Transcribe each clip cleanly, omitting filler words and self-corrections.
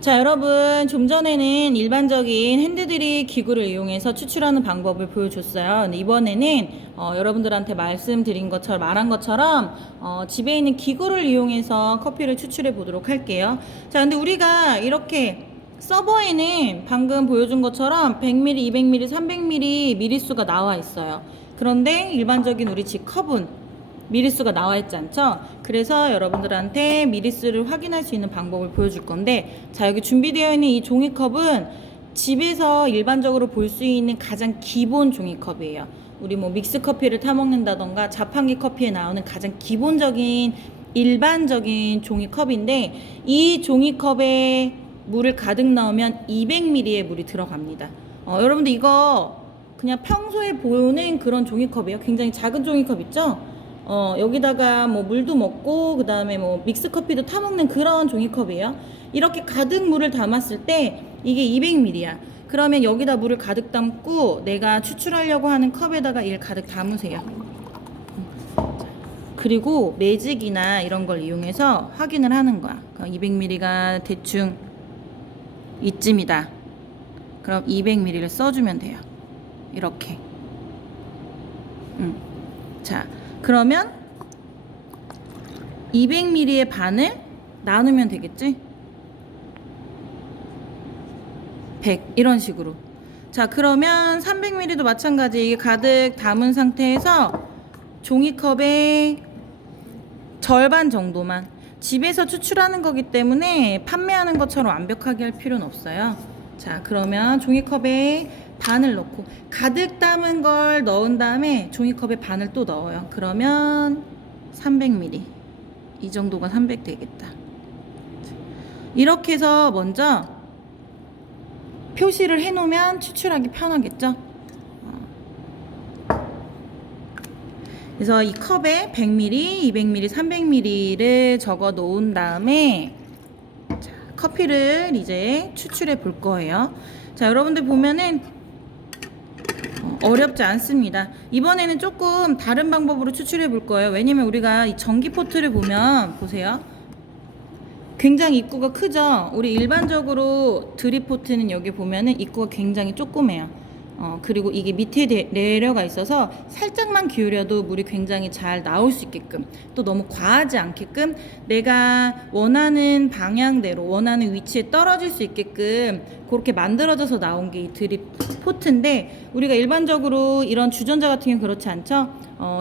자, 여러분, 좀 전에는 일반적인 핸드드립 기구를 이용해서 추출하는 방법을 보여줬어요. 근데 이번에는 여러분들한테 말씀드린 것처럼 말한 것처럼 집에 있는 기구를 이용해서 커피를 추출해 보도록 할게요. 자, 근데 우리가 이렇게 서버에는 방금 보여준 것처럼 100ml, 200ml, 300ml 미리수가 나와 있어요. 그런데 일반적인 우리 집 컵은 미리수가 나와 있지 않죠? 그래서 여러분들한테 미리수를 확인할 수 있는 방법을 보여줄 건데, 자, 여기 준비되어 있는 이 종이컵은 집에서 일반적으로 볼 수 있는 가장 기본 종이컵이에요. 우리 뭐 믹스 커피를 타 먹는다던가 자판기 커피에 나오는 가장 기본적인 일반적인 종이컵인데, 이 종이컵에 물을 가득 넣으면 200ml의 물이 들어갑니다. 여러분들 이거 그냥 평소에 보는 그런 종이컵이에요. 굉장히 작은 종이컵 있죠? 여기다가 뭐 물도 먹고 그 다음에 뭐 믹스 커피도 타 먹는 그런 종이컵이에요. 이렇게 가득 물을 담았을 때 이게 200ml야. 그러면 여기다 물을 가득 담고 내가 추출하려고 하는 컵에다가 이를 가득 담으세요. 그리고 매직이나 이런 걸 이용해서 확인을 하는 거야. 200ml가 대충 이쯤이다. 그럼 200ml를 써주면 돼요. 이렇게. 자, 그러면 200ml의 반을 나누면 되겠지? 100 이런 식으로. 자, 그러면 300ml도 마찬가지. 이게 가득 담은 상태에서 종이컵의 절반 정도만, 집에서 추출하는 거기 때문에 판매하는 것처럼 완벽하게 할 필요는 없어요. 자, 그러면 종이컵에 반을 넣고 가득 담은 걸 넣은 다음에 종이컵에 반을 또 넣어요. 그러면 300ml. 이 정도가 300 되겠다. 이렇게 해서 먼저 표시를 해놓으면 추출하기 편하겠죠? 그래서 이 컵에 100ml, 200ml, 300ml를 적어 놓은 다음에 자, 커피를 이제 추출해 볼 거예요. 자, 여러분들 보면은 어렵지 않습니다. 이번에는 조금 다른 방법으로 추출해 볼 거예요. 왜냐면 우리가 이 전기 포트를 보면 보세요. 굉장히 입구가 크죠? 우리 일반적으로 드립 포트는 여기 보면은 입구가 굉장히 조그매요. 그리고 이게 밑에 내려가 있어서 살짝만 기울여도 물이 굉장히 잘 나올 수 있게끔, 또 너무 과하지 않게끔 내가 원하는 방향대로 원하는 위치에 떨어질 수 있게끔 그렇게 만들어져서 나온 게 이 드립 포트인데, 우리가 일반적으로 이런 주전자 같은 경우는 그렇지 않죠?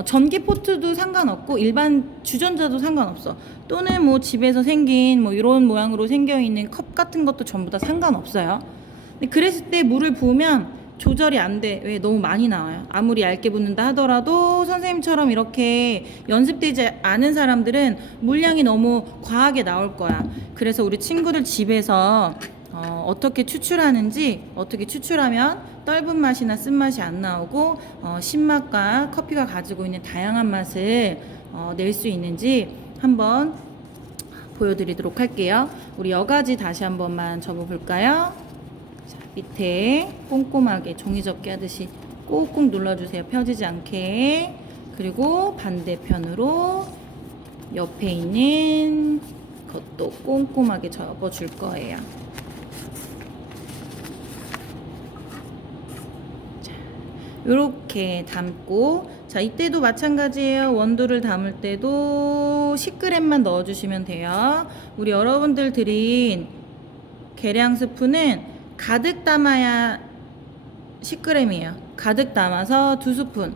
전기 포트도 상관없고 일반 주전자도 상관없어. 또는 뭐 집에서 생긴 뭐 이런 모양으로 생겨 있는 컵 같은 것도 전부 다 상관없어요. 근데 그랬을 때 물을 부으면 조절이 안 돼. 왜? 너무 많이 나와요. 아무리 얇게 붓는다 하더라도 선생님처럼 이렇게 연습되지 않은 사람들은 물량이 너무 과하게 나올 거야. 그래서 우리 친구들 집에서 어떻게 추출하는지, 어떻게 추출하면 떫은 맛이나 쓴맛이 안 나오고 신맛과 커피가 가지고 있는 다양한 맛을 낼 수 있는지 한번 보여드리도록 할게요. 우리 여가지 다시 한 번만 접어볼까요? 자, 밑에 꼼꼼하게 종이접기 하듯이 꾹꾹 눌러주세요. 펴지지 않게. 그리고 반대편으로 옆에 있는 것도 꼼꼼하게 접어줄 거예요. 자, 요렇게 담고, 자, 이때도 마찬가지예요. 원두를 담을 때도 10g만 넣어주시면 돼요. 우리 여러분들 드린 계량 스푼은 가득 담아야 10g이에요. 가득 담아서 2스푼.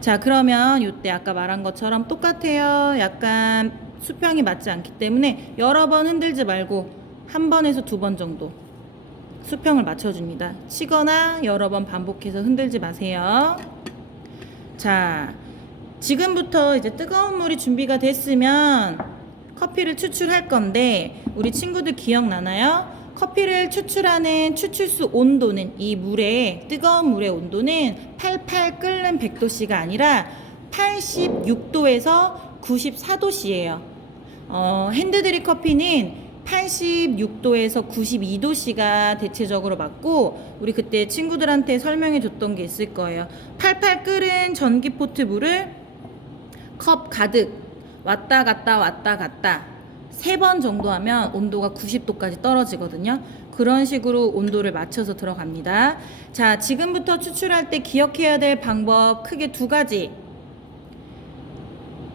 자, 그러면 이때 아까 말한 것처럼 똑같아요. 약간 수평이 맞지 않기 때문에 여러 번 흔들지 말고 한 번에서 2번 정도 수평을 맞춰줍니다. 치거나 여러 번 반복해서 흔들지 마세요. 자, 지금부터 이제 뜨거운 물이 준비가 됐으면 커피를 추출할 건데, 우리 친구들 기억나나요? 커피를 추출하는 추출수 온도는, 이 물의 뜨거운 물의 온도는 팔팔 끓는 100도씨가 아니라 86도에서 94도씨예요. 핸드드립 커피는 86도에서 92도씨가 대체적으로 맞고, 우리 그때 친구들한테 설명해 줬던 게 있을 거예요. 팔팔 끓은 전기포트 물을 컵 가득 왔다 갔다 왔다 갔다 3번 정도 하면 온도가 90도까지 떨어지거든요. 그런 식으로 온도를 맞춰서 들어갑니다. 자, 지금부터 추출할 때 기억해야 될 방법 크게 2가지.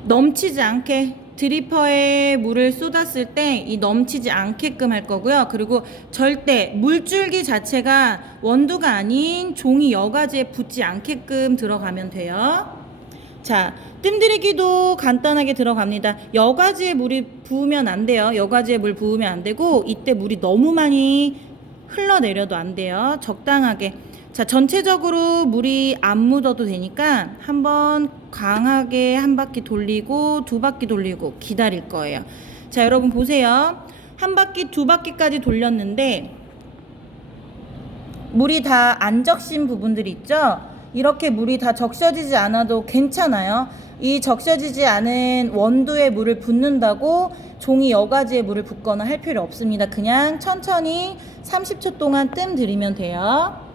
넘치지 않게 드리퍼에 물을 쏟았을 때 이 넘치지 않게끔 할 거고요. 그리고 절대 물줄기 자체가 원두가 아닌 종이 여과지에 붙지 않게끔 들어가면 돼요. 자, 뜸들이기도 간단하게 들어갑니다. 여과지에 물이 부으면 안 돼요. 여과지에 물 부으면 안 되고 이때 물이 너무 많이 흘러내려도 안 돼요. 적당하게. 자, 전체적으로 물이 안 묻어도 되니까 한번 강하게 한 바퀴 돌리고 2바퀴 돌리고 기다릴 거예요. 자, 여러분 보세요. 한 바퀴 2바퀴까지 돌렸는데 물이 다 안 적신 부분들이 있죠? 이렇게 물이 다 적셔지지 않아도 괜찮아요. 이 적셔지지 않은 원두에 물을 붓는다고 종이 여과지에 물을 붓거나 할 필요 없습니다. 그냥 천천히 30초 동안 뜸 들이면 돼요.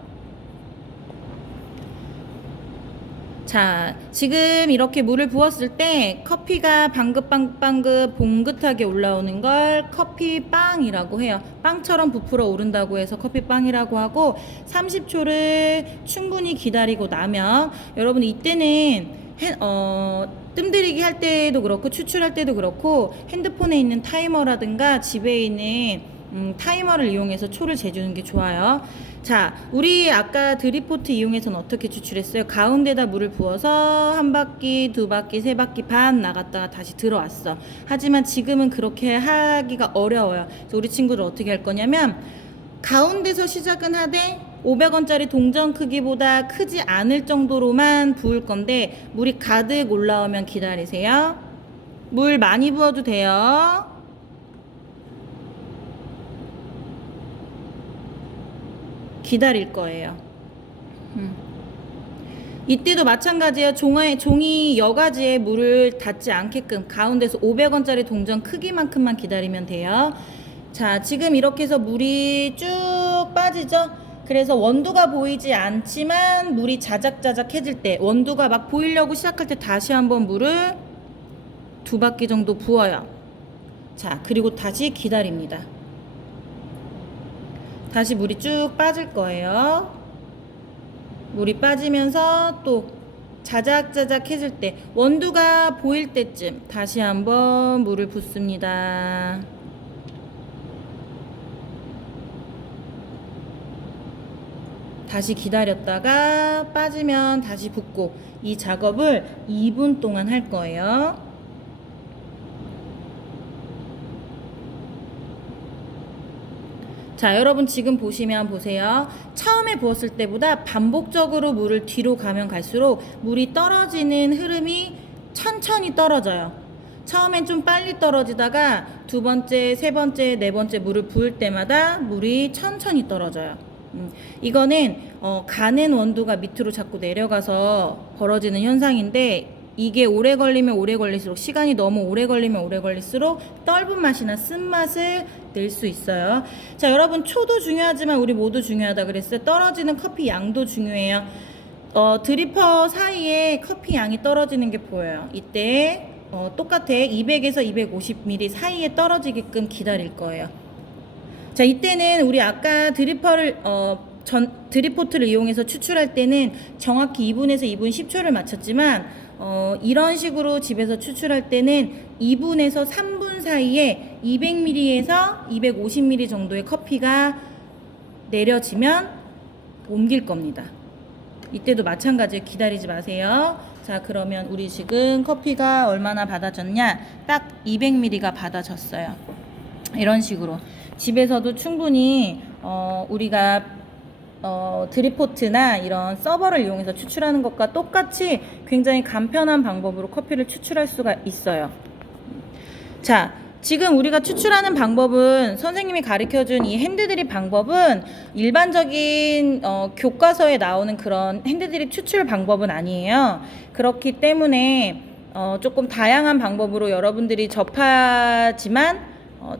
자, 지금 이렇게 물을 부었을 때 커피가 방긋방긋 봉긋하게 올라오는 걸 커피빵이라고 해요. 빵처럼 부풀어 오른다고 해서 커피빵이라고 하고 30초를 충분히 기다리고 나면 여러분 이때는 뜸들이기 할 때도 그렇고 추출할 때도 그렇고 핸드폰에 있는 타이머라든가 집에 있는 타이머를 이용해서 초를 재주는 게 좋아요. 자, 우리 아까 드립포트 이용해서는 어떻게 추출했어요? 가운데다 물을 부어서 1바퀴, 2바퀴, 3바퀴 반 나갔다가 다시 들어왔어. 하지만 지금은 그렇게 하기가 어려워요. 그래서 우리 친구들 어떻게 할 거냐면 가운데서 시작은 하되 500원짜리 동전 크기보다 크지 않을 정도로만 부을 건데 물이 가득 올라오면 기다리세요. 물 많이 부어도 돼요. 기다릴 거예요. 이때도 마찬가지예요. 종이 여과지에 물을 닿지 않게끔 가운데서 500원짜리 동전 크기만큼만 기다리면 돼요. 자, 지금 이렇게 해서 물이 쭉 빠지죠? 그래서 원두가 보이지 않지만 물이 자작자작해질 때 원두가 막 보이려고 시작할 때 다시 한번 물을 2바퀴 정도 부어요. 자, 그리고 다시 기다립니다. 다시 물이 쭉 빠질 거예요. 물이 빠지면서 또 자작자작해질 때 원두가 보일 때쯤 다시 한번 물을 붓습니다. 다시 기다렸다가 빠지면 다시 붓고 이 작업을 2분 동안 할 거예요. 자, 여러분 지금 보시면 보세요. 처음에 부었을 때보다 반복적으로 물을 뒤로 가면 갈수록 물이 떨어지는 흐름이 천천히 떨어져요. 처음엔 좀 빨리 떨어지다가 2번째, 3번째, 4번째 물을 부을 때마다 물이 천천히 떨어져요. 이거는 가는 원두가 밑으로 자꾸 내려가서 벌어지는 현상인데 이게 오래 걸리면 오래 걸릴수록 시간이 너무 오래 걸리면 오래 걸릴수록 떫은 맛이나 쓴맛을 낼 수 있어요. 자, 여러분 초도 중요하지만 우리 모두 중요하다 그랬어요. 떨어지는 커피 양도 중요해요. 드리퍼 사이에 커피 양이 떨어지는 게 보여요. 이때 똑같아 200에서 250ml 사이에 떨어지게끔 기다릴 거예요. 자, 이때는 우리 아까 드립포트를 이용해서 추출할 때는 정확히 2분에서 2분 10초를 맞췄지만 이런 식으로 집에서 추출할 때는 2분에서 3분 사이에 200ml에서 250ml 정도의 커피가 내려지면 옮길 겁니다. 이때도 마찬가지로 기다리지 마세요. 자, 그러면 우리 지금 커피가 얼마나 받아졌냐? 딱 200ml가 받아졌어요. 이런 식으로 집에서도 충분히 우리가 드립포트나 이런 서버를 이용해서 추출하는 것과 똑같이 굉장히 간편한 방법으로 커피를 추출할 수가 있어요. 자, 지금 우리가 추출하는 방법은 선생님이 가르쳐준 이 핸드드립 방법은 일반적인 교과서에 나오는 그런 핸드드립 추출 방법은 아니에요. 그렇기 때문에 조금 다양한 방법으로 여러분들이 접하지만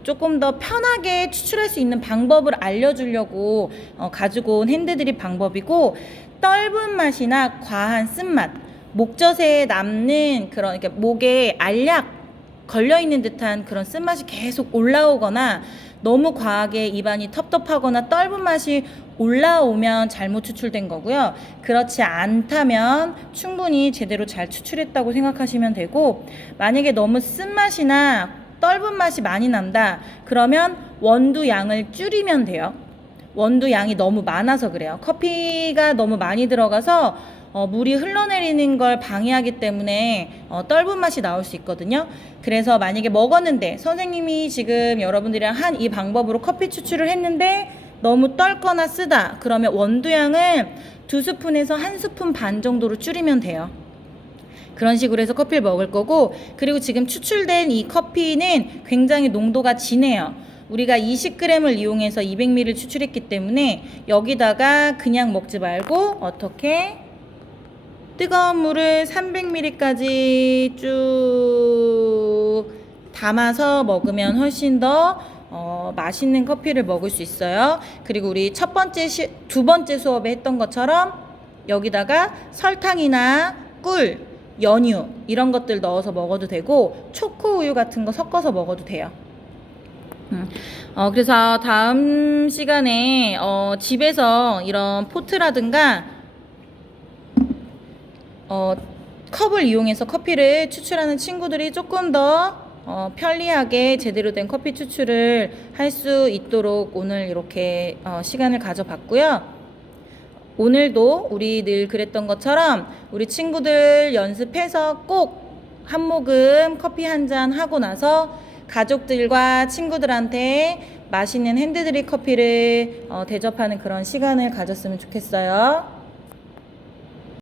조금 더 편하게 추출할 수 있는 방법을 알려주려고 가지고 온 핸드드립 방법이고, 떫은 맛이나 과한 쓴맛, 목젖에 남는 그런 목에 알약 걸려있는 듯한 그런 쓴맛이 계속 올라오거나 너무 과하게 입안이 텁텁하거나 떫은 맛이 올라오면 잘못 추출된 거고요. 그렇지 않다면 충분히 제대로 잘 추출했다고 생각하시면 되고, 만약에 너무 쓴맛이나 떫은 맛이 많이 난다 그러면 원두 양을 줄이면 돼요. 원두 양이 너무 많아서 그래요. 커피가 너무 많이 들어가서 물이 흘러내리는 걸 방해하기 때문에 떫은 맛이 나올 수 있거든요. 그래서 만약에 먹었는데 선생님이 지금 여러분들이랑 한 이 방법으로 커피 추출을 했는데 너무 떫거나 쓰다 그러면 원두 양을 2스푼에서 1스푼 반 정도로 줄이면 돼요. 그런 식으로 해서 커피를 먹을 거고, 그리고 지금 추출된 이 커피는 굉장히 농도가 진해요. 우리가 20g을 이용해서 200ml를 추출했기 때문에 여기다가 그냥 먹지 말고 어떻게 뜨거운 물을 300ml까지 쭉 담아서 먹으면 훨씬 더 맛있는 커피를 먹을 수 있어요. 그리고 우리 두 번째 수업에 했던 것처럼 여기다가 설탕이나 꿀, 연유 이런 것들 넣어서 먹어도 되고 초코 우유 같은 거 섞어서 먹어도 돼요. 그래서 다음 시간에 집에서 이런 포트라든가 컵을 이용해서 커피를 추출하는 친구들이 조금 더 편리하게 제대로 된 커피 추출을 할 수 있도록 오늘 이렇게 시간을 가져봤고요. 오늘도 우리 늘 그랬던 것처럼 우리 친구들 연습해서 꼭 한 모금 커피 한 잔 하고 나서 가족들과 친구들한테 맛있는 핸드드립 커피를 대접하는 그런 시간을 가졌으면 좋겠어요.